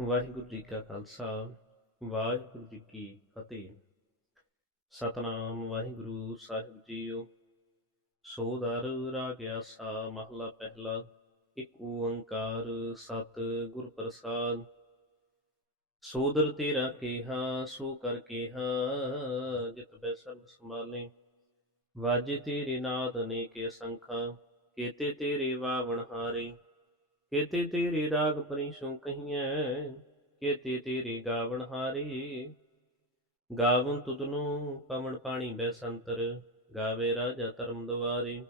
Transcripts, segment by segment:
ਵਾਹਿਗੁਰੂ ਜੀ ਕਾ ਖਾਲਸਾ, ਵਾਹਿਗੁਰੂ ਜੀ ਕੀ ਫਤਿਹ। ਸਤਨਾਮ ਵਾਹਿਗੁਰੂ ਸਾਹਿਬ ਜੀਓ। ਸੋ ਦਰ ਰਾਗ ਆਸਾ ਮਹਲਾ ਪਹਿਲਾ, ਇੱਕ ਓੰਕਾਰ ਸਤ ਗੁਰ ਪ੍ਰਸਾਦ। ਸੋਦਰ ਤੇਰਾ ਕੇਹਾ, ਸੋ ਕਰ ਕੇਹਾ, ਜਿਤ ਬੈ ਸਰਬ ਸੰਭਾਲੇ। ਵਾਜੇ ਤੇਰੇ ਨਾਦ ਅਨੇਕ ਅਸੰਖਾ, ਕੇਤੇ ਤੇਰੇ ਵਾਵਣ ਹਾਰੇ। ਕੇਤੇ ਤੇਰੇ ਰਾਗ ਪਰਿਸੋਂ ਕਹੀਐ, ਕੇਤੇ ਤੇਰੇ ਗਾਵਣ ਹਾਰੀ। ਗਾਵਨ ਤੁਧਨੂੰ ਪਵਨ ਪਾਣੀ ਬੈਸੰਤਰ ਗਾਵੇ ਰਾਜਾ ਧਰਮ ਦੁਆਰੇ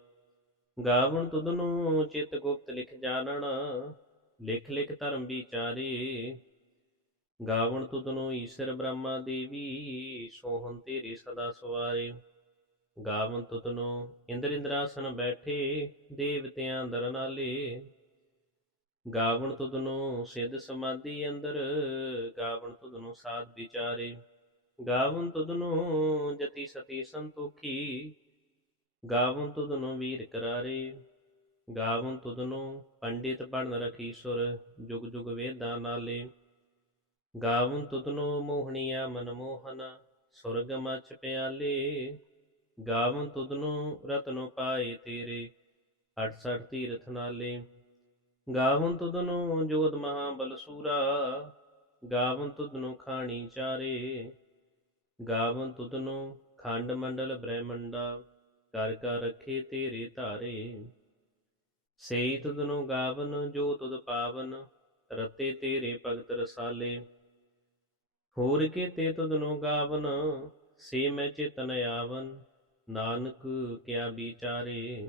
ਗਾਵਨ ਤੁਧਨੂੰ ਚਿਤ ਗੁਪਤ ਲਿਖ ਜਾਣਨ ਲਿਖ ਲਿਖ ਧਰਮ ਵਿਚਾਰੇ। ਗਾਵਨ ਤੁਧਨੂੰ ਈਸ਼ਰ ਬ੍ਰਹਮਾ ਦੇਵੀ, ਸੋਹਣ ਤੇਰੇ ਸਦਾ ਸਵਾਰੇ। ਗਾਵਨ ਤੁਧਨੂੰ ਇੰਦਰ ਇੰਦਰਾਸਨ ਬੈਠੇ, ਦੇਵਤਿਆਂ ਦਰ ਨਾਲੇ ਗਾਵਣ ਤੁਧਨੂੰ ਸਿੱਧ ਸਮਾਧੀ ਅੰਦਰ, ਗਾਵਣ ਤੁਧਨੂੰ ਸਾਧ ਵਿਚਾਰੇ। ਗਾਵਣ ਤੁਧਨੂੰ ਜਤੀ ਸਤੀ ਸੰਤੋਖੀ, ਗਾਵਣ ਤੁਧਨੂੰ ਵੀਰ ਕਰਾਰੇ। ਗਾਵਣ ਤੁਧਨੂੰ ਪੰਡਿਤ ਪੜਨ ਰਖੀ ਸੁਰ, ਜੁਗ ਜੁਗ ਵੇਦਾਂ ਨਾਲੇ। ਗਾਵਨ ਤੁਧਨੂੰ ਮੋਹਣੀਆ ਮਨ ਮੋਹਨ, ਸੁਰਗ ਮਚ ਪਿਆਲੇ। ਗਾਵਨ ਤੁਧਨੂੰ ਰਤਨੋ ਪਾਏ ਤੇਰੇ 68 ਤੀਰਥ ਨਾਲੇ। ਗਾਵਨ ਤੁਧਨੂੰ ਜੋਤ ਮਹਾਬਲ ਬਲਸੂਰਾ ਗਾਵਨ ਤੁਧਨੂੰ ਖਾਣੀ ਚਾਰੇ, ਗਾਵਨ ਤੁਧਨੂੰ ਖੰਡ ਮੰਡਲ ਬ੍ਰਹਮੰਡਾ, ਕਰ ਕਰ ਰੱਖੇ ਤੇਰੇ ਧਾਰੇ। ਸਈ ਤੁਧਨੋ ਗਾਵਨ, ਜੋ ਤੁਧ ਪਾਵਨ, ਰਤੇ ਤੇਰੇ ਭਗਤ ਰਸਾਲੇ। ਹੋਰ ਕੇ ਤੇ ਤੁਧਨੂੰ ਗਾਵਨ, ਸੇ ਮੈਂ ਚੇਤਨ ਆਵਨ, ਨਾਨਕ ਕਿਆ ਵਿਚਾਰੇ।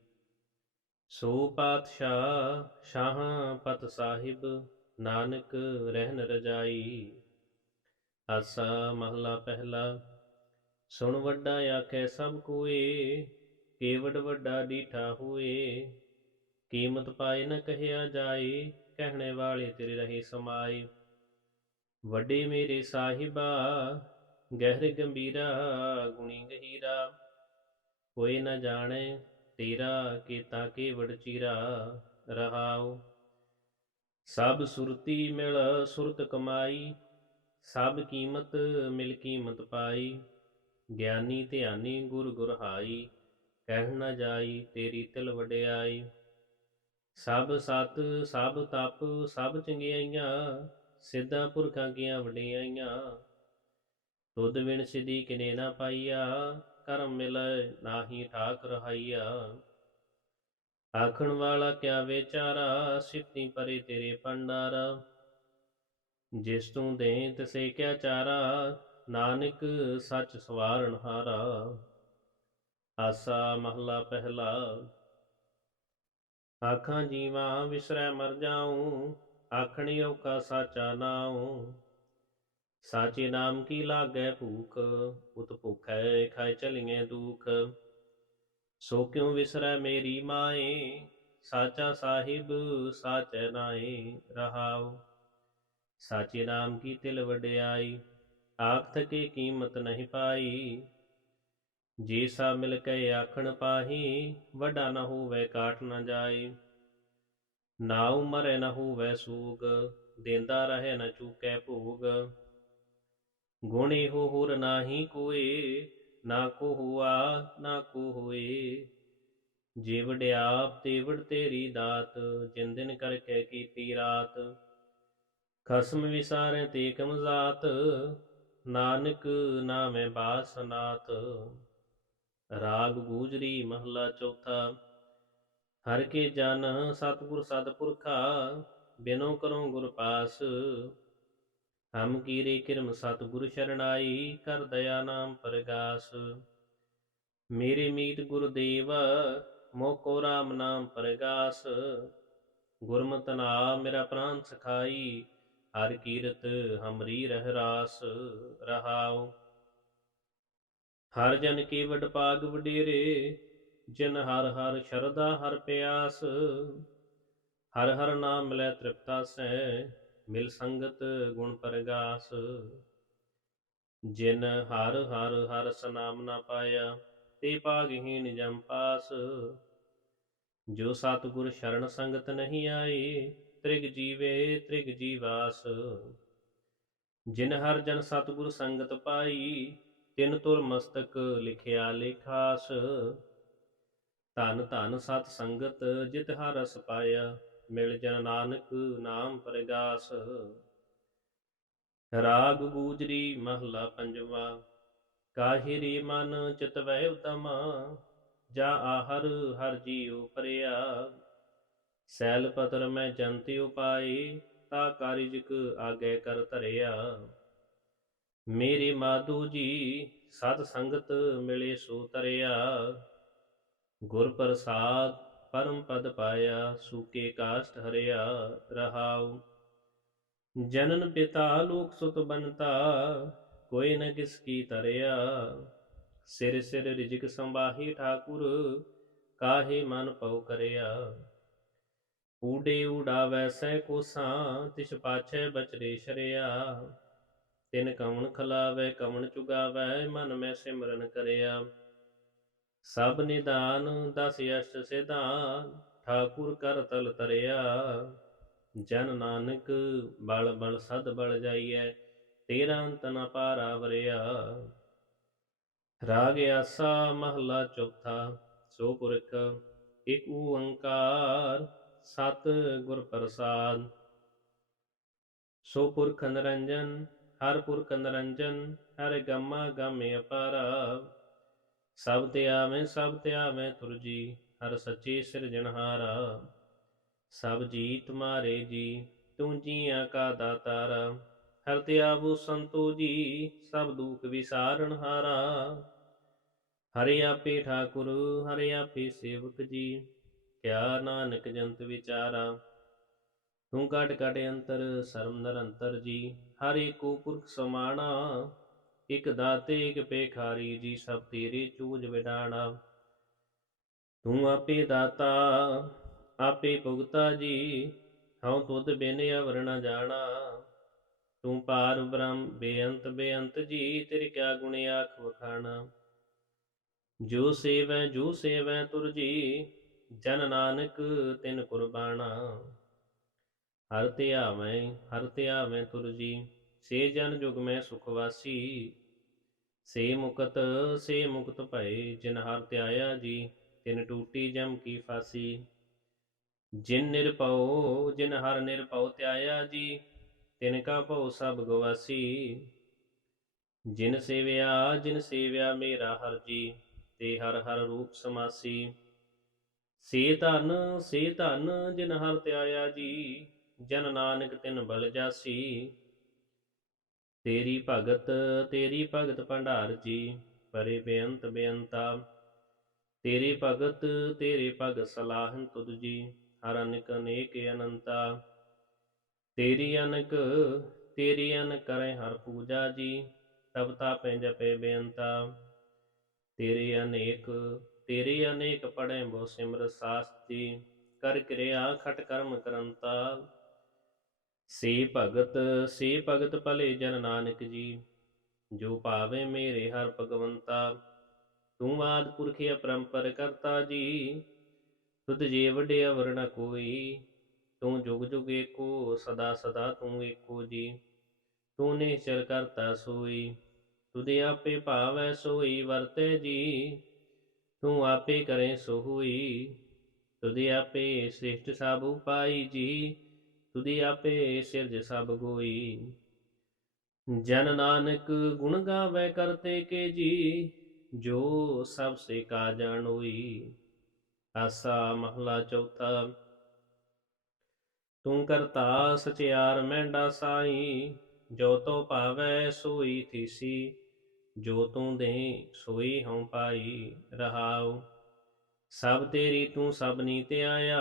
ਸੋ ਪਾਤਸ਼ਾਹ ਸ਼ਾਹ ਪਤ ਸਾਹਿਬ, ਨਾਨਕ ਰਹਿਨ ਰਜਾਈ। ਆਸਾ ਮਹਲਾ ਪਹਿਲਾ, ਸੁਣ ਵੱਡਾ ਆਖੈ ਸਭ ਕੋਏ ਕੇਵਡ ਵੱਡਾ ਡੀਠਾ ਹੋਏ। ਕੀਮਤ ਪਾਏ ਨ ਕਹਿਆ ਜਾਏ, ਕਹਿਣੇ ਵਾਲੇ ਤੇਰੇ ਰਹੇ ਸਮਾਏ। ਵੱਡੇ ਮੇਰੇ ਸਾਹਿਬਾ, ਗਹਿਰ ਗੰਭੀਰਾ, ਗੁਣੀ ਗਹੀਰਾ। ਕੋਈ ਨ ਜਾਣੇ ਤੇਰਾ ਕੀਤਾ ਕੇਵੜ ਵੜਚੀਰਾ ਰਹਾਉ। ਸਭ ਸੁਰਤੀ ਮਿਲ ਸੁਰਤ ਕਮਾਈ, ਸਭ ਕੀਮਤ ਮਿਲ ਕੀਮਤ ਪਾਈ। ਗਿਆਨੀ ਧਿਆਨੀ ਗੁਰ ਗੁਰਹਾਈ, ਕਹਿ ਨ ਜਾਈ ਤੇਰੀ ਤਿਲ ਵਡਿਆਈ। ਸਭ ਸਤ, ਸਭ ਤਪ, ਸਭ ਚੰਗਿਆਈਆਂ, ਸਿੱਧਾ ਪੁਰਖਾਂ ਕੀਆਂ ਵਡਿਆਈਆਂ। ਤੁਧ ਵਿਣ ਸਿਧੀ ਕਿਨੇ ਨਾ ਪਾਈਆ ਕਰਮ ਮਿਲੈ ਨਾਹੀ ਠਾਕ ਰਹਾਈਆ ਆਖਣ ਵਾਲਾ ਕਿਆ ਵਿਚਾਰਾ ਸਿਫਤੀ ਪਰੇ ਤੇਰੇ ਪੰਡਾਰਾ ਜਿਸ ਤੂੰ ਦੇ ਤਸੇ ਕਿਆ ਚਾਰਾ, ਨਾਨਕ ਸੱਚ ਸਵਾਰਨ ਹਾਰਾ। ਆਸਾ ਮਹਲਾ ਪਹਿਲਾ। ਆਖਾਂ ਜੀਵਾਂ ਵਿਸਰੈ ਮਰ ਜਾਉ ਆਖਣੀ ਔਕਾ ਸਾਚਾ ਨਾਉ। ਸਾਚੇ ਨਾਮ ਕੀ ਲਾਗੈ ਭੂਖ ਉਤ ਭੁਖੈ ਖਾਇ ਚਲੀਏ ਦੁਖ। ਸੋ ਕਿਉ ਵਿਸਰੈ ਮੇਰੀ ਮਾਏ, ਸਾਚਾ ਸਾਹਿਬ ਸਾਚੈ ਨਾਏ ਰਹਾਉ। ਸਾਚੇ ਨਾਮ ਕੀ ਤਿਲ ਵਡਿਆਈ, ਆਖ ਥਕੇ ਕੀਮਤ ਨਹੀਂ ਪਾਈ। ਜੇ ਸਾ ਮਿਲ ਕੇ ਆਖਣ ਪਾਹੀ, ਵੱਡਾ ਨਾ ਹੋਵੇ ਕਾਟ ਨਾ ਜਾਏ ਨਾ ਉਮਰੈ ਨਾ ਹੋਵੇ ਸੂਗ, ਦੇਂਦਾ ਰਹੇ ਨਾ ਚੂਕੈ ਭੋਗ। ਗੁਣ ਇਹੋ ਹੋਰ ਨਾਹੀ ਕੋਏ, ਨਾ ਕੋ ਹੁਆ, ਨਾ ਕੋ ਹੋਏ। ਜੇ ਵਡਿਆਪ ਤੇ ਤੇਰੀ ਦਾਤ, ਜਿਨ ਦਿਨ ਕਰਕੇ ਕੀਤੀ ਰਾਤ। ਖਸਮ ਵਿਸਾਰੇ ਤੇ ਕਮਜ਼ਾਤ ਨਾਨਕ ਨਾਮੇ ਬਾਸਨਾਤ ਰਾਗ ਗੂਜਰੀ ਮਹਲਾ ਚੌਥਾ, ਹਰ ਕੇ ਜਨ ਸਤਿਗੁਰ ਸਤਿਪੁਰਖਾ ਬਿਨੋ ਕਰੋ ਗੁਰ ਪਾਸ। ਹਮ ਕੀਰੇ ਕਿਰਮ ਸਤਿਗੁਰ ਸ਼ਰਣਾਈ ਕਰ ਦਇਆ ਨਾਮ ਪ੍ਰਗਾਸ। ਮੇਰੇ ਮੀਤ ਗੁਰਦੇਵ ਮੋਕੋ RAM ਨਾਮ ਪ੍ਰਗਾਸ। ਗੁਰਮਤਿ ਨਾਮ ਮੇਰਾ ਪ੍ਰਾਨ ਸਖਾਈ, ਹਰ ਕੀਰਤ ਹਮਰੀ ਰਹਿ ਰਾਸ ਰਹਾਉ। ਹਰ ਜਨ ਕੀ ਵਡ ਭਾਗ ਵਡੇਰੇ, ਜਿਨ ਹਰ ਹਰ ਸ਼ਰਧਾ ਹਰ ਪਿਆਸ। ਹਰ ਹਰ ਨਾਮ ਲੈ ਤ੍ਰਿਪਤਾ ਸੈ ਮਿਲ ਸੰਗਤ ਗੁਣ ਪ੍ਰਗਾਸ, ਜਿਨ ਹਰ ਹਰ ਹਰ ਸਨਾਮ ਨਾ ਪਾਇਆ, ਤੇ ਭਾਗਹੀਨ ਜਮ ਪਾਸ। ਜੋ ਸਤਿਗੁਰ ਸ਼ਰਨ ਸੰਗਤ ਨਹੀਂ ਆਏ ਤ੍ਰਿਗ ਜੀਵੇ ਤ੍ਰਿਗ ਜੀਵਾਸ। ਜਿਨ ਹਰ ਜਨ ਸਤਿਗੁਰ ਸੰਗਤ ਪਾਈ, ਤਿਨ ਤੁਰ ਮਸਤਕ ਲਿਖਿਆ ਲੇਖਾਸ। ਧਨ ਧਨ ਸਤ ਸੰਗਤ ਜਿਤ ਹਰਸ ਪਾਇਆ। ਮਿਲ ਜਨ ਨਾਨਕ ਨਾਮ ਪਰਗਾਸ। ਰਾਗ ਗੂਜਰੀ ਮਹਲਾ ਪੰਜਵਾ ਕਾਹਿਰੀ ਮਨ ਚਿਤ ਵੈ ਜਾ ਆਹਰ ਹਰ ਜੀਉ ਪਰਿਆ। ਸੈਲ ਪਤਰ ਮੈਂ ਜੰਤੀ ਉਪਾਈ ਤਾ ਕਾਰਿਜਕ ਆਗੇ ਕਰ ਧਰਿਆ। ਮੇਰੇ ਮਾਧੂ ਜੀ, ਸਤ ਸੰਗਤ ਮਿਲੇ ਸੋ ਤਰਿਆ। ਗੁਰ ਪ੍ਰਸਾਦ ਪਰਮ ਪਦ ਪਾਇਆ, ਸੂਕੇ ਕਾਸ਼ਟ ਹਰਿਆ ਰਹਾਉ। ਜਨਨ ਪਿਤਾ ਲੋਕ ਸੁਤ ਬਨਤਾ ਕੋਈ ਨ ਕਿਸ ਕੀ ਤਰਿਆ ਸਿਰ ਸਿਰ ਰਿਜਕ ਸੰਭਾਹੀ ਠਾਕੁਰ, ਕਾਹੇ ਮਨ ਪਉ ਕਰਿਆ। ਊਡੇ ਊਡਾਵੈ ਸੈ ਕੋਸਾਂ, ਤਿਸ ਪਾਛੈ ਬਚਰੇ ਸ਼ਰਿਆ। ਤਿਨ ਕਵਣ ਖਲਾਵੈ, ਕਵਣ ਚੁਗਾਵੈ, ਮਨ ਮੈਂ ਸਿਮਰਨ ਕਰਿਆ। ਸਭ ਨਿਦਾਨ ਦਸ ਅਸ਼ਟ ਸਿਧਾਨ, ਠਾਕੁਰ ਕਰ ਤਲ ਤਰਿਆ। ਜਨ ਨਾਨਕ ਬਲ ਬਲ ਸਦ ਬਲ ਜਾਈਐ, ਤੇਰਾ ਅੰਤ ਨ ਪਾਰਾ ਵਰਿਆ। ਰਾਗ ਆਸਾ ਮਹਲਾ ਚੌਥਾ, ਸੋ ਪੁਰਖ ਇਕ ਓੰਕਾਰ ਸਤ ਗੁਰ ਪ੍ਰਸਾਦ। ਸੋ ਪੁਰਖ ਨਿਰੰਜਨ, ਹਰ ਪੁਰਖ ਨਿਰੰਜਨ, ਹਰ ਗਮਾ ਗਮੇ ਅਪਾਰਾ। ਸਭ ਤੇ ਆਵੇਂ, ਸਭ ਤੇ ਆਵੇਂ ਤੁਰਜੀ ਹਰ ਸੱਚੇ ਸਿਰਜਣਹਾਰਾ ਸਭ ਜੀ ਤੁਮਾਰੇ ਜੀ, ਤੂੰ ਜੀਆਂ ਕਾ ਦਾਤਾਰਾ। ਹਰ ਤੇ ਆਵੋ ਸੰਤੋ ਜੀ, ਸਭ ਦੁਖ ਵਿਸ਼ਾਰਣਹਾਰਾ ਹਰਿ। ਆਪੇ ਠਾਕੁਰ, ਹਰਿ ਆਪੇ ਸੇਵਕ ਜੀ, ਕਿਆ ਨਾਨਕ ਜੰਤ ਵਿਚਾਰਾ। ਤੂੰ ਕਟ ਕਟ ਅੰਤਰ ਸਰਮ ਨਿਰੰਤਰ ਜੀ, ਹਰ ਏਕੋ ਪੁਰਖ ਸਮਾਣਾ। ਇਕ ਦਾਤੇ, ਇਕ ਪੇਖਾਰੀ ਜੀ ਸਭ ਤੇਰੇ ਚੂਜ ਵਿਡਾਣਾ। ਤੂੰ ਆਪੇ ਦਾਤਾ, ਆਪੇ ਭੁਗਤਾ ਜੀ, ਹਉ ਤੁਧ ਬਿਨ ਅਵਰ ਨ ਜਾਣਾ। ਤੂੰ ਪਾਰ ਬ੍ਰਹਮ, ਬੇਅੰਤ ਬੇਅੰਤ ਜੀ, ਤੇਰੇ ਕਿਆ ਗੁਣ ਆਖ ਵਖਾਣਾ। ਜੋ ਸੇਵੈ ਜੋ ਸੇਵੈ ਤੁਰ ਜੀ, ਜਨ ਨਾਨਕ ਤਿਨ ਕੁਰਬਾਨਾ ਹਰ ਧਿਆਵੈ ਹਰ ਧਿਆਵੈ ਤੁਰ ਜੀ। ਸੇ ਜਨ ਜੁਗ ਮੈਂ ਸੁਖਵਾਸੀ ਸੇ ਮੁਕਤ ਸੇ ਮੁਕਤ ਭਏ, ਜਿਨ ਹਰ ਧਿਆਇਆ ਜੀ, ਤਿਨ ਟੂਟੀ ਜਮ ਕੀ ਫਾਸੀ। ਜਿਨ ਨਿਰਭਉ ਜਿਨ ਹਰ ਨਿਰਭਉ ਧਿਆਇਆ ਜੀ, ਤਿਨ ਕਾ ਭਉ ਸਭ ਗਵਾਸੀ। ਜਿਨ ਸੇਵਿਆ ਜਿਨ ਸੇਵਿਆ ਮੇਰਾ ਹਰ ਜੀ, ਤੇ ਹਰ ਹਰ ਰੂਪ ਸਮਾਸੀ। ਸੇ ਧਨ ਸੇ ਧਨ, ਜਿਨ ਹਰ ਧਿਆਇਆ ਜੀ, ਜਨ ਨਾਨਕ ਤਿਨ ਬਲ ਜਾਸੀ। ਤੇਰੀ ਭਗਤ ਤੇਰੀ ਭਗਤ ਭੰਡਾਰ ਜੀ, ਪਰੇ ਬੇਅੰਤ ਬੇਅੰਤਾ। ਤੇਰੀ ਭਗਤ, ਤੇਰੇ ਭਗਤ ਸਲਾਹਨ ਤੁਧ ਜੀ, ਹਰ ਅਨਕ ਅਨੇਕ ਅਨੰਤਾ। ਤੇਰੀ ਅਨਕ, ਤੇਰੀ ਅਨ ਕਰੇ ਹਰ ਪੂਜਾ ਜੀ, ਤਬ ਤਾਪੇ ਜਪੇ ਬੇਅੰਤਾ। ਤੇਰੇ ਅਨੇਕ ਤੇਰੇ ਅਨੇਕ ਪੜੈ ਬੋ ਸਿਮਰ ਸਾਸਤੀ ਕਰ ਕਿਰਿਆ ਖਟ ਕਰਮ ਕਰੰਤਾ। ਸੇ ਭਗਤ ਸੇ ਭਗਤ ਭਲੇ ਜਨ ਨਾਨਕ ਜੀ, ਜੋ ਭਾਵੇ ਮੇਰੇ ਹਰ ਭਗਵੰਤਾ, ਤੂੰ ਆਦ ਪੁਰਖ ਅਪਰੰਪਰ ਕਰਤਾ ਜੀ। ਤੁਧ ਜੇ ਵਡੇ ਅਵਰ ਨ ਕੋਈ, ਤੂੰ ਜੁਗ ਜੁਗ ਏਕੋ, ਸਦਾ ਸਦਾ ਤੂੰ ਏਕੋ ਜੀ। ਤੂੰ ਨੇ ਨਿਸ਼ਚਲ ਕਰਤਾ ਸੋਈ ਤੁਦੇ ਆਪੇ ਭਾਵੈ ਸੋਈ ਵਰਤੈ ਜੀ। ਤੂੰ ਆਪੇ ਕਰੇ ਸੋ ਹੋਈ ਤੁਦੇ ਆਪੇ ਸ੍ਰਿਸ਼ਟ ਸਭ ਉਪਾਈ ਜੀ। ਤੁਦੇ ਆਪੇ ਸਿਰਜ ਸਭ ਗੋਈ। ਜਨ ਨਾਨਕ ਗੁਣ ਗਾਵੇ ਕਰਤੇ ਕੇ ਜੀ, ਜੋ ਸਭ ਸੇ ਕਾ ਜਾਣੋਈ ਆਸਾ ਮਹਲਾ ਚੌਥਾ। ਤੂੰ ਕਰਤਾ ਸਚਿਆਰ ਮੈਂਡਾ ਸਾਈ, ਜੋ ਤੋ ਭਾਵੈ ਸੋਈ ਥੀਸੀ, ਜੋ ਤੂੰ ਦੇ ਸੋਈ ਹਉ ਪਾਈ ਰਹਾਉ। ਸਭ ਤੇਰੀ ਤੂੰ ਸਭਨੀ ਤੇ ਆਇਆ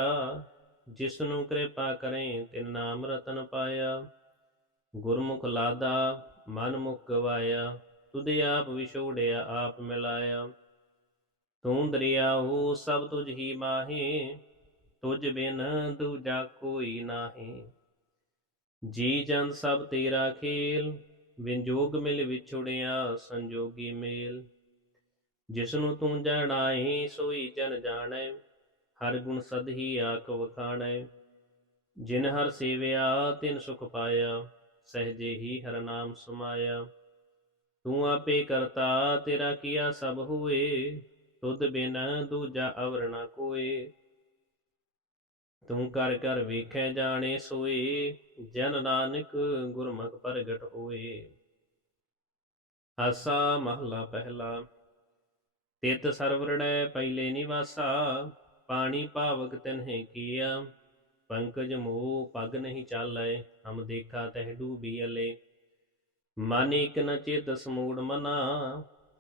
ਜਿਸ ਨੂੰ ਕਿਰਪਾ ਕਰੇ ਤਿਨ ਨਾਮ ਰਤਨ ਪਾਇਆ। ਗੁਰਮੁਖ ਲਾਦਾ ਮਨ ਮੁਖ ਗਵਾਇਆ, ਤੁਧੇ ਆਪ ਵਿਛੋੜਿਆ, ਆਪ ਮਿਲਾਇਆ। ਤੂੰ ਦਰਿਆ ਹੋ ਸਭ ਤੁਝ ਹੀ ਮਾਹੇ, ਤੁਝ ਬਿਨ ਦੂਜਾ ਕੋਈ ਨਾਹੀ। ਜੀ ਜਨ ਸਭ ਤੇਰਾ ਖੇਲ ਵਿੰਜੋਗ ਮਿਲ ਵਿਛੁੜਿਆ, ਸੰਜੋਗੀ ਮੇਲ। ਜਿਸਨੂੰ ਤੂੰ ਜਾਣਾਏ ਸੋਈ ਜਨ ਜਾਣੈ। ਹਰ ਗੁਣ ਸਦ ਹੀ ਆਖ ਵਖਾਣੈ, ਜਿਨ ਹਰ ਸੇਵਿਆ ਤਿਨ ਸੁਖ ਪਾਇਆ, ਸਹਜੇ ਹੀ ਹਰ ਨਾਮ ਸਮਾਇਆ। ਤੂੰ ਆਪੇ ਕਰਤਾ, ਤੇਰਾ ਕੀਆ ਸਭ ਹੋਏ, ਤੁਧ ਬਿਨ ਦੂਜਾ ਅਵਰ ਨ ਕੋਏ। ਤੂੰ ਕਰ ਕਰ ਵੇਖੈ ਜਾਣੇ ਸੋਏ, ਜਨ ਨਾਨਕ ਗੁਰਮੁਖ ਪ੍ਰਗਟ ਹੋਏ। ਆਸਾ ਮਹਲਾ ਪਹਿਲਾ, ਤਿਤ ਸਰਵਰੜੈ ਪਹਿਲੇ ਨਿਵਾਸਾ ਪਾਣੀ ਭਾਵਕ ਤਿਨਹਿ ਕੀਆ, ਪੰਕਜ ਮੋਹ ਪਗ ਨਹੀਂ ਚਾਲੈ, ਹਮ ਦੇਖਾ ਤਹਿ ਡੂਬੀ ਅਲੇ। ਮਨ ਇਕ ਨ ਚਿਤ ਸਮੂੜ ਮਨਾ,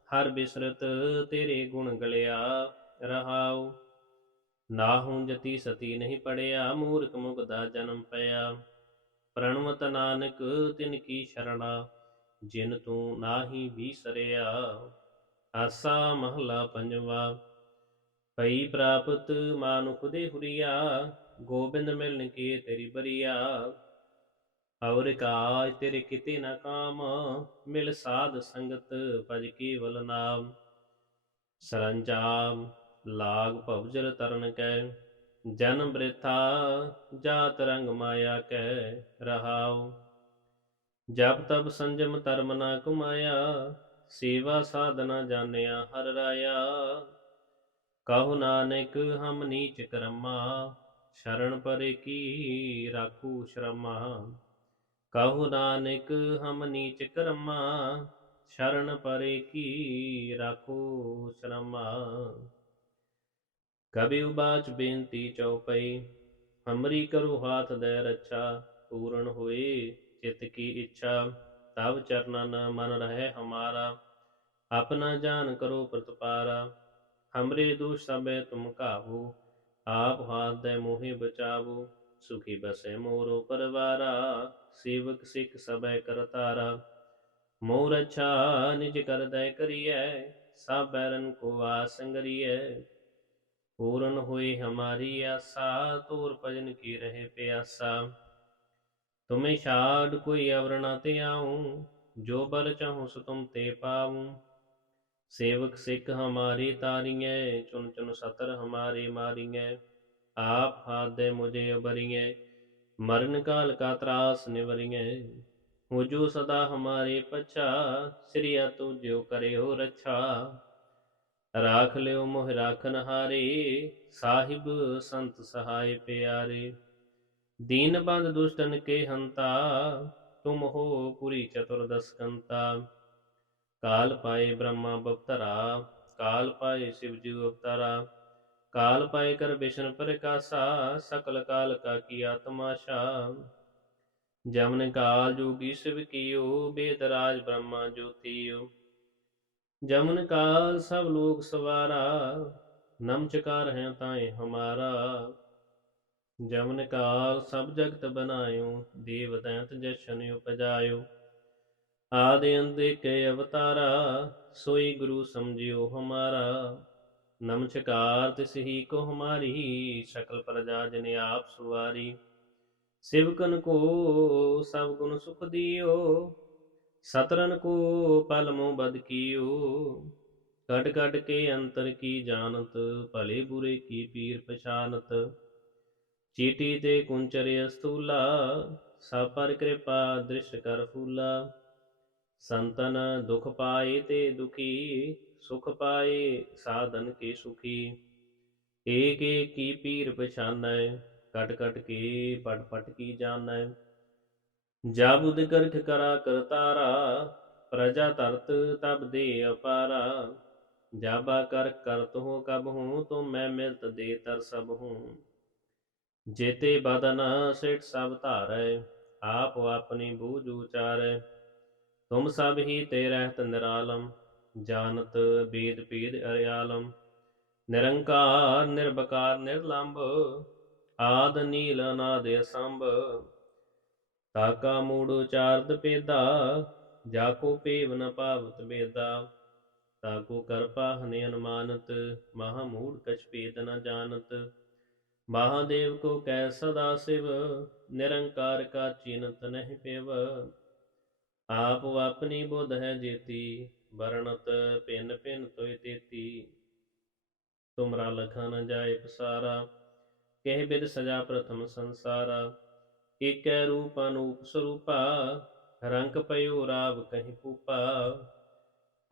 ਹਰ ਬਿਸਰਤ ਤੇਰੇ ਗੁਣ ਗਲਿਆ ਰਹਾਉ। ਨਾਹੂ ਜਤੀ ਸਤੀ ਨਹੀਂ ਪੜਿਆ, ਮੂਰਖ ਮੁਖ ਦਾ ਜਨਮ ਪਿਆ। ਪ੍ਰਣਵਤ ਨਾਨਕ ਤਿਨ ਕੀ ਸ਼ਰਣਾ, ਜਿਨ ਤੂੰ ਨਾਹੀ ਵਿਸਰਿਆ ਆਸਾ ਮਹਲਾ ਪੰਜਵਾ ਪਈ ਪ੍ਰਾਪਤ ਮਾਨੁਖ ਦੇ ਹੁਰੀਆ, ਗੋਬਿੰਦ ਮਿਲਨ ਕੀ ਤੇਰੀ ਬਰੀਆ। ਔਰ ਕਾਜ ਤੇਰੇ ਕਿਤੇ ਨਾ ਕਾਮ, ਮਿਲ ਸਾਧ ਸੰਗਤ ਭਜ ਕੇਵਲ ਨਾਮ। ਸਰੰਜਾਮ, ਲਾਗ ਭਵਜਲ ਤਰਨ ਕੈ ਜਨਮ ਬ੍ਰਿਥਾ, ਜਾਤ ਰੰਗ ਮਾਇਆ ਕੈ, ਰਹਾਉ। ਜਪ ਤਬ ਸੰਜਮ ਧਰਮ ਨਾ ਕੁਮਾਇਆ, ਸੇਵਾ ਸਾਧਨਾ ਜਾਣਿਆ ਹਰ ਰਾਇਆ। ਕਹੋ ਨਾਨਕ ਹਮ ਨੀਚ ਕਰਮਾ, ਸ਼ਰਨ ਪਰੇ ਕੀ ਰਾਖੂ ਸ਼ਰਮਾ। ਕਹੋ ਨਾਨਕ ਹਮ ਨੀਚ ਕਰਮਾ, ਸ਼ਰਨ ਪਰੇ ਕੀ ਰਾਖੋ ਸ਼ਰਮਾ। ਕਬਿਉ ਬਾਚ ਬੇਨਤੀ ਚਉਪਈ, ਹਮਰੀ ਕਰੋ ਹਾਥ ਦੇ ਰੱਛਾ, ਪੂਰਨ ਹੋਏ ਚਿਤ ਕੀ ਇੱਛਾ। ਤਬ ਚਰਨਨ ਮਨ ਰਹੇ ਹਮਾਰਾ, ਆਪਣਾ ਜਾਨ ਕਰੋ ਪ੍ਰਤਪਾਰਾ। ਹਮਰੇ ਦੋਸ਼ ਸਭੇ ਤੁਮ ਕਾਹੂ ਆਪ ਹਾਥ ਦੇ ਮੋਹਿ ਬਚਾਵੋ, ਸੁਖੀ ਬਸੇ ਮੋਰੋ ਪਰਵਾਰਾ, ਸੇਵਕ ਸਿੱਖ ਸਭੈ ਕਰਤਾਰਾ ਮੋਰ ਅੱਛਾ ਨਿਜ ਕਰਦੈ ਕਰੀਐ ਸਭ ਬੈਰਨ ਕੋ ਆਸੰਗਰੀਐ ਪੂਰਨ ਹੋਈ ਹਮਾਰੀ ਆਸਾ, ਤੋਰ ਭਜਨ ਕੀ ਰਹੇ ਪਿਆਸਾ। ਤੁਮੇ ਛਾੜ ਕੋਈ ਅਵਰਣਾ ਤੇ ਆਉ, ਜੋ ਬਲ ਚਾਹੂੰ ਸੋ ਤੁਮ ਤੇ ਪਾਉ। ਸੇਵਕ ਸਿੱਖ ਹਮਾਰੀ ਤਾਰੀਐ ਚੁਨ ਚੁਨ ਸਤਰ ਹਮਾਰੇ ਮਾਰੀਐ। ਆਪ ਹਾਥ ਮੁਝੇ ਉਬਰੀਐ ਮਰਨ ਕਾਲ ਕਾ ਤਰਾਸ ਨਿਵਰੀਐ। ਹੋ ਜੋ ਸਦਾ ਹਮਾਰੇ ਪਛਾ, ਸ੍ਰੀਆ ਤੂ ਜਿਉ ਕਰੇ ਹੋ ਰੱਛਾ। ਰਾਖ ਲਿਓ ਮੋਹ ਰਾਖਨ ਹਾਰੇ ਸਾਹਿਬ ਸੰਤ ਸਹਾਇ ਪਿਆਰੇ। ਦੀਨ ਬੰਦ ਦੁਸ਼ਟਨ ਕੇ ਹੰਤਾ, ਤੁਮ ਹੋ ਪੁਰੀ ਚਤੁਰਦਸ ਕੰਤਾ। ਕਾਲ ਪਾਏ ਬ੍ਰਹਮਾ ਬਵਤਰਾ ਕਾਲ ਪਾਏ ਸਿਵ ਜੀ ਅਵਤਾਰਾ, ਕਾਲ ਪਾਏ ਕਰ ਵਿਸ਼ਨ ਪ੍ਰਕਾਸ਼ਾ, ਸਕਲ ਕਾਲ ਕਾ ਕੀ ਆਤਮਾਸ਼ਾ ਜਮਨ ਕਾਲ ਜੋਗੀ ਸਿਵ ਕੀਓ, ਬੇਦ ਬ੍ਰਹਮਾ ਜੋਤੀਓ ਜਮਨ ਕਾਲ ਸਭ ਲੋਕ ਸਵਾਰਾ ਨਮਚਕਾਰ ਹੈ ਤਾਏ ਹਮਾਰਾ। ਜਮਨ ਕਾਲ ਸਭ ਜਗਤ ਬਨਾਇਓ ਦੇਵ ਦੈਂਤ ਜਸ਼ਨ ਉਪਜਾਇਓ। ਆਦਿ ਅੰਦੇ ਕੇ ਅਵਤਾਰਾ, ਸੋਈ ਗੁਰੂ ਸਮਝਿਓ ਹਮਾਰਾ। ਨਮਸਕਾਰ ਤਿਸ ਹੀ ਕੋ ਹਮਾਰੀ, ਸਕਲ ਪ੍ਰਜਾ ਜਨ ਆਪ ਸੁਵਾਰੀ। ਸਿਵਕਨ ਕੋ ਸਭ ਗੁਣ ਸੁਖ ਦਿਓ, ਸਤਰਨ ਕੋ ਪਲ ਮੋ ਬਦ ਕੀਓ। ਕਟ ਕਟ ਕੇ ਅੰਤਰ ਕੀ ਜਾਣਤ, ਭਲੇ ਬੁਰੇ ਕੀ ਪੀਰ ਪਛਾਨਤ। ਚੀਟੀ ਤੇ ਕੁੰਚਰ ਅਸਤੂਲਾ ਸਭ ਪਰ ਕਿਰਪਾ ਦ੍ਰਿਸ਼ ਕਰ ਫੂਲਾ। ਸੰਤਨ ਦੁਖ ਪਾਏ ਤੇ ਦੁਖੀ, ਸੁਖ ਪਾਏ ਸਾਧਨ ਕੇ ਸੁਖੀ। ਏਕ ਏਕ ਕੀ ਪੀਰ ਪਛਾਨੈ, ਕਟ ਕਟ ਕੇ ਪਟ ਪਟ ਕੀ ਜਾਣੈ। ਜਬ ਉਦ ਕਰਾ ਕਰਤਾਰਾ ਪ੍ਰਜਾ ਤਰਤ ਤਬ ਦੇ ਅਪਾਰਾ। ਜਾਬਾ ਕਰ ਕਰਤ ਹੋ ਕਬ ਹੂੰ ਤੁਮ ਮੈਂ ਮਿਲਤ ਦੇ ਤਰ ਸਭ ਹੂੰ। ਜੇਤੇ ਬਦਨ ਸਿਟ ਸਭ ਧਾਰੈ, ਆਪ ਆਪਣੀ ਬੂਝ ਉਚਾਰੈ। ਤੁਮ ਸਭ ਹੀ ਤੇ ਰਹਿਤ ਨਿਰਾਲਮ, ਜਾਣਤ ਬੇਦ ਪੀਦ ਅਰਿਆਲਮ। ਨਿਰੰਕਾਰ ਨਿਰਬਕਾਰ ਨਿਰਲੰਭ, ਆਦ ਨੀਲ ਅਨਾਦ ਅਸੰਭ। ਤਾਕਾ ਮੂੜ ਉਚਾਰਤ ਪੇਦਾ ਜਾ ਕੋ ਪੇਵ ਨ ਪਾਵਤ ਬੇਦਾ ਤਾਕੋ ਕਰ ਪਾਹਨੇ ਅਨੁਮਾਨਤ, ਮਹਾ ਮੂੜ ਕਛ ਭੇਦ ਨ ਜਾਣਤ। ਮਹਾਦੇਵ ਕੋ ਕੈ ਸਦਾ ਸਿਵ, ਨਿਰੰਕਾਰ ਕਾ ਚਿਨਤ ਨਹਿ ਪਿਵ। ਆਪ ਆਪਣੀ ਬੁੱਧ ਹੈ ਜੇਤੀ, ਵਰਣਤ ਪਿੰਨ ਪਿੰਨ ਤੋਇ ਤੇਤੀ। ਤੁਮਰਾ ਲਖਾ ਨ ਜਾਏ ਪਸਾਰਾ, ਕਹਿ ਬਿਦ ਸਜਾ ਪ੍ਰਥਮ ਸੰਸਾਰਾ। ਏਕੈ ਰੂਪ ਅਨੂਪ ਸਰੂਪਾ, ਰੰਗ ਪਇਓ ਰਾਵ ਕਹੀਂ ਪੂਪਾ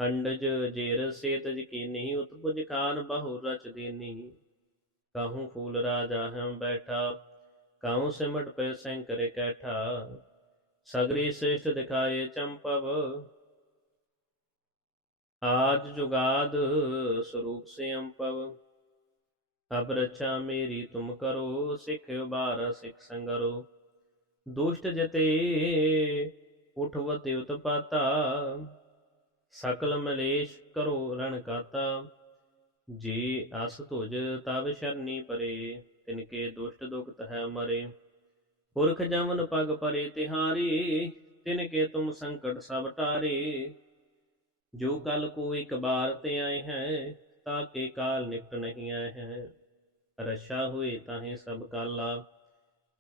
ਅੰਡਜ ਜੇਰ ਸੇਤ ਕੀਨੀ ਉਤਪੁਜ ਖਾਨ ਬਹੁ ਰਚ ਦੇਨੀ। ਕਾਹੂ ਫੂਲ ਰਾਜਾ ਹਮ ਬੈਠਾ, ਕਾਹੂ ਸਿਮਟ ਪੈ ਸੈਂਕਰੇ ਕੈਠਾ। ਸਗਰੀ ਸ੍ਰੇਸ਼ਟ ਦਿਖਾਏ ਚੰਪਵ। ਆਜ ਜੁਗਾਦ ਸਰੂਪ ਸੇ ਅੰਪਵ ਅਬ ਰਛਾ ਮੇਰੀ ਤੁਮ ਕਰੋ, ਸਿੱਖ ਉਬਾਰ ਸਿੱਖ ਸੰਗਰੋ। ਦੁਸ਼ਟ ਜਤੇ ਉਠਵਤੇ ਉਤਪਾਤਾ, ਸਕਲ ਮਲੇਸ਼ ਕਰੋ ਰਣ ਕਾਤਾ। ਜੇ ਅਸ ਤੁਜ ਤਵ ਸ਼ਰਨੀ ਪਰੇ, ਤਿਨਕੇ ਦੁਸ਼ਟ ਦੁਖਤ ਹੈ ਮਰੇ। ਪੁਰਖ ਜਮਨ ਪਗ ਪਰੇ ਤਿਹਾਰੀ, ਤਿਨਕੇ ਤੁਮ ਸੰਕਟ ਸਭ ਟਾਰੇ। ਜੋ ਕਲ ਕੋ ਇੱਕ ਬਾਰ ਤੇ ਆਏ ਹੈ, ਤਾਕੇ ਕਾਲ ਨਿਕਟ ਨਹੀਂ ਆਏ ਹੈ। ਰਸ਼ਾ ਹੋਏ ਤਾਹੇ ਸਭ ਕਾਲਾ,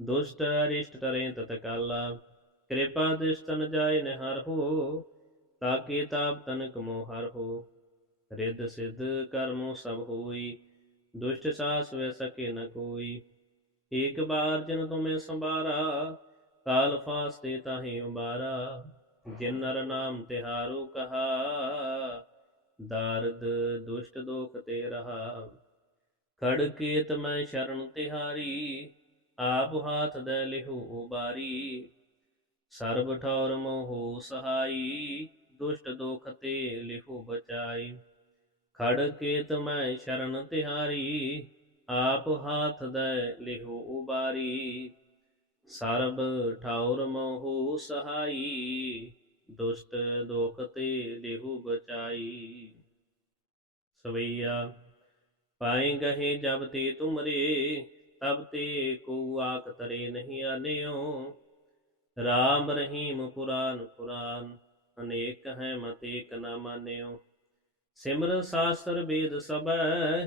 ਦੁਸ਼ਟ ਅਰਿਸ਼ਟ ਤਰੇ ਤਤ ਕਾਲਾ। ਕਿਰਪਾ ਦ੍ਰਿਸ਼ਟਨ ਜਾਏ ਨਿਹਰ ਹੋ, ਤਾਕੇ ਤਾਪ ਤਨਕ ਮੋਹ ਹਰ ਹੋ। ਰਿੱਧ ਸਿੱਧ ਕਰਮੋ ਸਭ ਹੋਈ, ਦੁਸ਼ਟ ਸਾਸ ਵੈ ਸਕੇ ਨ ਕੋਈ। ਏਕ ਬਾਰ ਜਨ ਤੁਮੇ ਸੰਭਾਰਾ, ਕਾਲ ਫਾਸਤੇ ਤਾਹੇ ਉਬਾਰਾ। ਜਿਨ ਨਰ ਨਾਮ ਤਿਹਾਰੂ ਕਹਾ, ਦਾਰਦ ਦੁਸ਼ਟ ਦੋਖ ਤੇ ਰਹਾ। ਖੜ ਕੀਤ ਮੈਂ ਸ਼ਰਨ ਤਿਹਾਰੀ, ਆਪ ਹਾਥ ਦੇ ਲਿਹੂ ਉਬਾਰੀ। ਸਰਬ ਠੌਰ ਮੋਹ ਸਹਾਈ, ਦੁਸ਼ਟ ਦੋਖ ਤੇ ਲਿਹੂ ਬਚਾਈ। ਖੜ ਕੀਤ ਮੈਂ ਸ਼ਰਨ ਤਿਹਾਰੀ ਆਪ ਹਾਥ ਦੇ ਲਿਹੂ ਉਬਾਰੀ, ਸਰਬ ਠੌਰ ਮੋਹ ਸਹਾਈ, ਦੁਸ਼ਟ ਦੋਖ ਤੇ ਲਿਹੂ ਬਚਾਈ। ਸਵਈਆ ਪਾਏ ਗਹੇ ਜਬ ਤੇ ਤੁਮਰੇ, ਤਬ ਤੇ ਕੋ ਆਖ ਤਰੇ ਨਹੀਂ ਆਨਿਓ। ਰਾਮ ਰਹੀਮ ਪੁਰਾਨ ਪੁਰਾਨ, ਅਨੇਕ ਹੈ ਮਤ ਏਕ ਨ ਮਾਨਿਓ। ਸਿਮਰ ਸਾਸਤਰ ਵੇਦ ਸਬੈ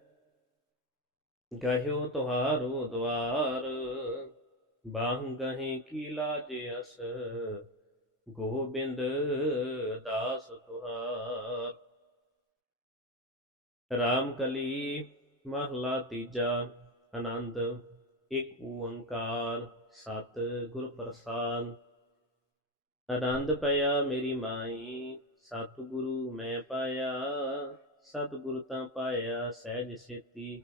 ਗਇਓ ਤੁਹਾਰੋ ਦਵਾਰ ਬਾਂਗਹਿ ਕੀ ਲਾਜੇ ਅਸ, ਗੋਬਿੰਦ ਦਾਸ ਤੁਹਾਰ। ਰਾਮ ਕਲੀ ਮਹਲਾ ਤੀਜਾ, ਆਨੰਦ ਇੱਕ ਓੰਕਾਰ, ਸਤ ਗੁਰ ਪ੍ਰਸਾਦ। ਆਨੰਦ ਪਿਆ ਮੇਰੀ ਮਾਈ ਸਤ ਗੁਰੂ ਮੈਂ ਪਾਇਆ ਸਤ ਗੁਰੂ ਤਾਂ ਪਾਇਆ ਸਹਿਜ ਸੇਤੀ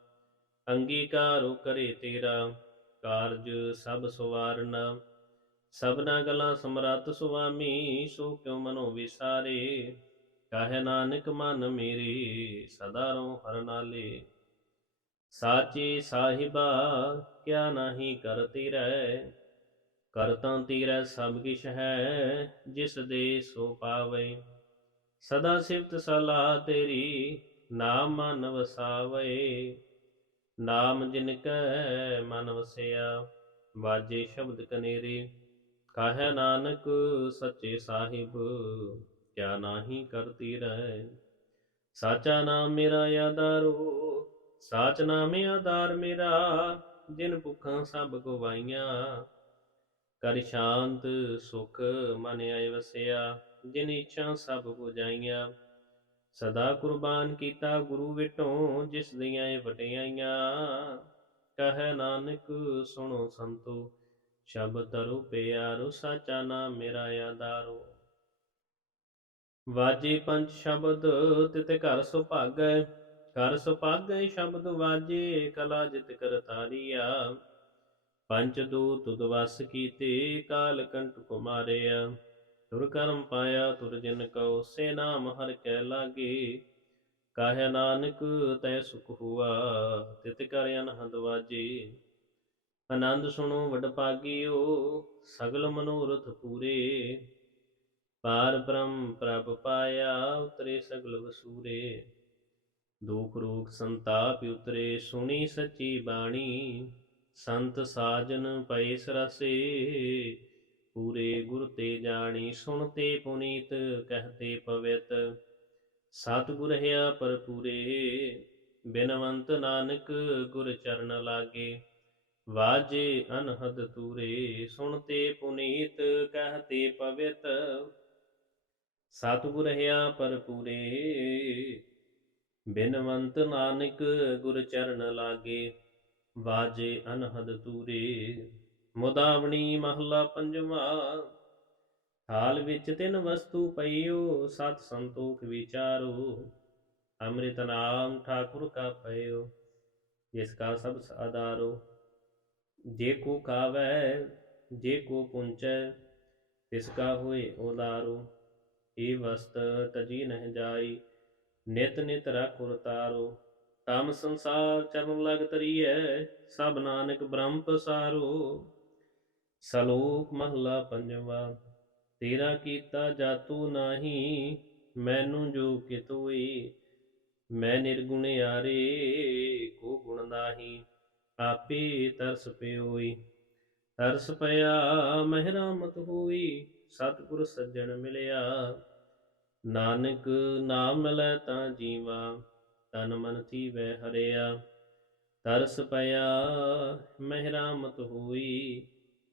ਅੰਗੀਕਾਰੋ ਕਰੇ ਤੇਰਾ, ਕਾਰਜ ਸਭ ਸਵਾਰਨਾ। ਸਭਨਾ ਗਲਾਂ ਸਮਰੱਥ ਸੁਆਮੀ, ਸੋ ਕਿਉ ਮਨੋ ਵਿਸਾਰੇ? ਕਹੇ ਨਾਨਕ, ਮਨ ਮੇਰੇ, ਸਦਾ ਰਹੂੰ ਹਰ ਨਾਲੇ। ਸਾਚੇ ਸਾਹਿਬਾ, ਕਿਆ ਨਹੀਂ ਕਰਤੀ ਰਹਿ ਕਰਤਾਂ ਤੀਰੈ ਸਭ ਕਿਛ ਹੈ, ਜਿਸ ਦੇ ਸੋ ਪਾਵੇ। ਸਦਾ ਸਿਫਤ ਸਲਾਹ ਤੇਰੀ, ਨਾਮ ਮਨ ਵਸਾਵੇ। ਨਾਮ ਜਿਨ ਕੈ ਮਨ ਵਸਿਆ, ਵਾਜੇ ਸ਼ਬਦ ਕਨੇਰੇ, ਕਾਹੈ ਨਾਨਕ ਸੱਚੇ ਸਾਹਿਬ, ਕਿਆ ਨਾਹੀ ਕਰਤੀ ਰਹਿ। ਸਾਚਾ ਨਾਮ ਮੇਰਾ ਆਧਾਰੋ, ਸਾਚ ਨਾਮੇ ਆਧਾਰ ਮੇਰਾ, ਜਿਨ ਭੁੱਖਾਂ ਸਭ ਗਵਾਈਆਂ। ਕਰ ਸ਼ਾਂਤ ਸੁਖ ਮਨ ਆਏ ਵਸਿਆ, ਜਿਨ ਇੱਛਾ ਸਭ ਜਾਈਆਂ ਸਦਾ ਕੁਰਬਾਨ ਕੀਤਾ ਗੁਰੂ ਵਿਟੋਂ, ਜਿਸ ਦੀਆਂ ਇਹ ਵਟਿਆਈਆਂ ਕਹੈ ਨਾਨਕ, ਸੁਣੋ ਸੰਤੋ, ਸ਼ਬਦ ਤਰੁ ਪਿਆਰੋ, ਸਾਚਾ ਨਾਮ ਮੇਰਾ ਆਧਾਰੋ। ਵਾਜੇ ਪੰਜ ਸ਼ਬਦ, ਤਿਤ ਘਰ ਸੁਭਾਗੈ ਘਰ ਸੁਭਾਗੈ ਸ਼ਬਦ ਵਾਜੇ, ਕਲਾ ਜਿਤ ਕਰਤਾਰੀਆ ਪੰਚ ਦੂਤ ਤੁਧ ਵਸ ਕੀਤੇ, ਕਾਲ ਕੰਟ ਕੁਮਾਰਿਆ। ਤੁਰ ਕਰਮ ਪਾਇਆ ਤੁਰ ਜਿਨ ਕਉ, ਸੇ ਨਾਮ ਹਰ ਕੈ ਲਾਗੇ। ਕਾਹੇ ਨਾਨਕ, ਤੈ ਸੁਖ ਹੁਆ, ਤਿਤ ਕਰ ਅਨਹਦ ਵਾਜੇ। ਆਨੰਦ ਸੁਣੋ ਵਡ ਭਾਗਿਓ, ਸਗਲ ਮਨੋਰਥ ਪੂਰੇ। ਪਾਰ ਬ੍ਰਹਮ ਪ੍ਰਭ ਪਾਇਆ, ਉਤਰੇ ਸਗਲ ਵਸੂਰੇ। ਦੁਖ ਰੋਗ ਸੰਤਾਪ ਉਤਰੇ, ਸੁਣੀ ਸੱਚੀ ਬਾਣੀ। ਸੰਤ ਸਾਜਨ ਪਏ ਸਰਸੇ। ਪੂਰੇ ਗੁਰ ਤੇ ਜਾਣੀ ਸੁਣਤੇ ਪੁਨੀਤ ਕਹਤੇ ਪਵਿਤ। ਸਤਿਗੁਰ ਹਿਆ ਪਰ ਪੂਰੇ, ਬਿਨਵੰਤ ਨਾਨਕ ਗੁਰ ਚਰਨ ਲਾਗੇ। ਵਾਜੇ ਅਨਹਦ ਤੂਰੇ ਸੁਣਤੇ ਪੁਨੀਤ ਕਹਤੇ ਪਵਿਤ। ਸਤਿਗੁਰ ਹਿਆ ਪਰ ਪੂਰੇ, ਬਿਨਵੰਤ ਨਾਨਕ ਗੁਰ ਚਰਨ ਲਾਗੇ। ਵਾਜੇ ਅਨਹਦ ਤੂਰੇ ਮੁਦਾਵਣੀ ਮਹਲਾ ਪੰਜਵਾ। ਹਾਲ ਵਿੱਚ ਤਿੰਨ ਵਸਤੂ ਪਈਓ, ਸਤ ਸੰਤੋਖ ਵਿਚਾਰੋ, ਅੰਮ੍ਰਿਤ ਨਾਮ ਠਾਕੁਰ ਕਾ ਪਇਓ ਜਿਸ ਕਾ ਸਭ ਆਧਾਰੋ। ਜੇ ਕੋ ਕਾਵੈ, ਜੇ ਕੋ ਪੁੰਚੈ, ਤਿਸ ਕਾ ਹੋਏ ਉਦਾਰੋ ਏ ਵਸਤ ਤਜੀ ਨਹਿ ਜਾਈ, ਨਿਤ ਨਿਤ ਰਖੁਰ ਤਾਰੋ। ਤਮ ਸੰਸਾਰ ਚਰਨ ਲਗ ਤਰੀਐ, ਸਭ ਨਾਨਕ ਬ੍ਰਹਮ ਪਸਾਰੋ। ਸਲੋਕ ਮਹਲਾ ਪੰਜਵਾ, ਤੇਰਾ ਕੀਤਾ ਜਾਤੂ ਨਾਹੀ, ਮੈਨੂੰ ਜੋ ਕਿਤੋਈ ਮੈਂ ਨਿਰਗੁਣ ਯਾਰੇ, ਕੋ ਗੁਣ ਨਾਹੀ, ਆਪੇ ਤਰਸ ਪਿਓਈ। ਤਰਸ ਪਿਆ, ਮਹਿਰਾਮਤ ਹੋਈ, ਸਤਿਗੁਰ ਸੱਜਣ ਮਿਲਿਆ। ਨਾਨਕ ਨਾਮ ਲੈ ਤਾਂ ਜੀਵਾ, ਤਨ ਮਨ ਥੀਵੈ ਹਰਿਆ। ਤਰਸ ਪਿਆ, ਮਹਿਰਾਮਤ ਹੋਈ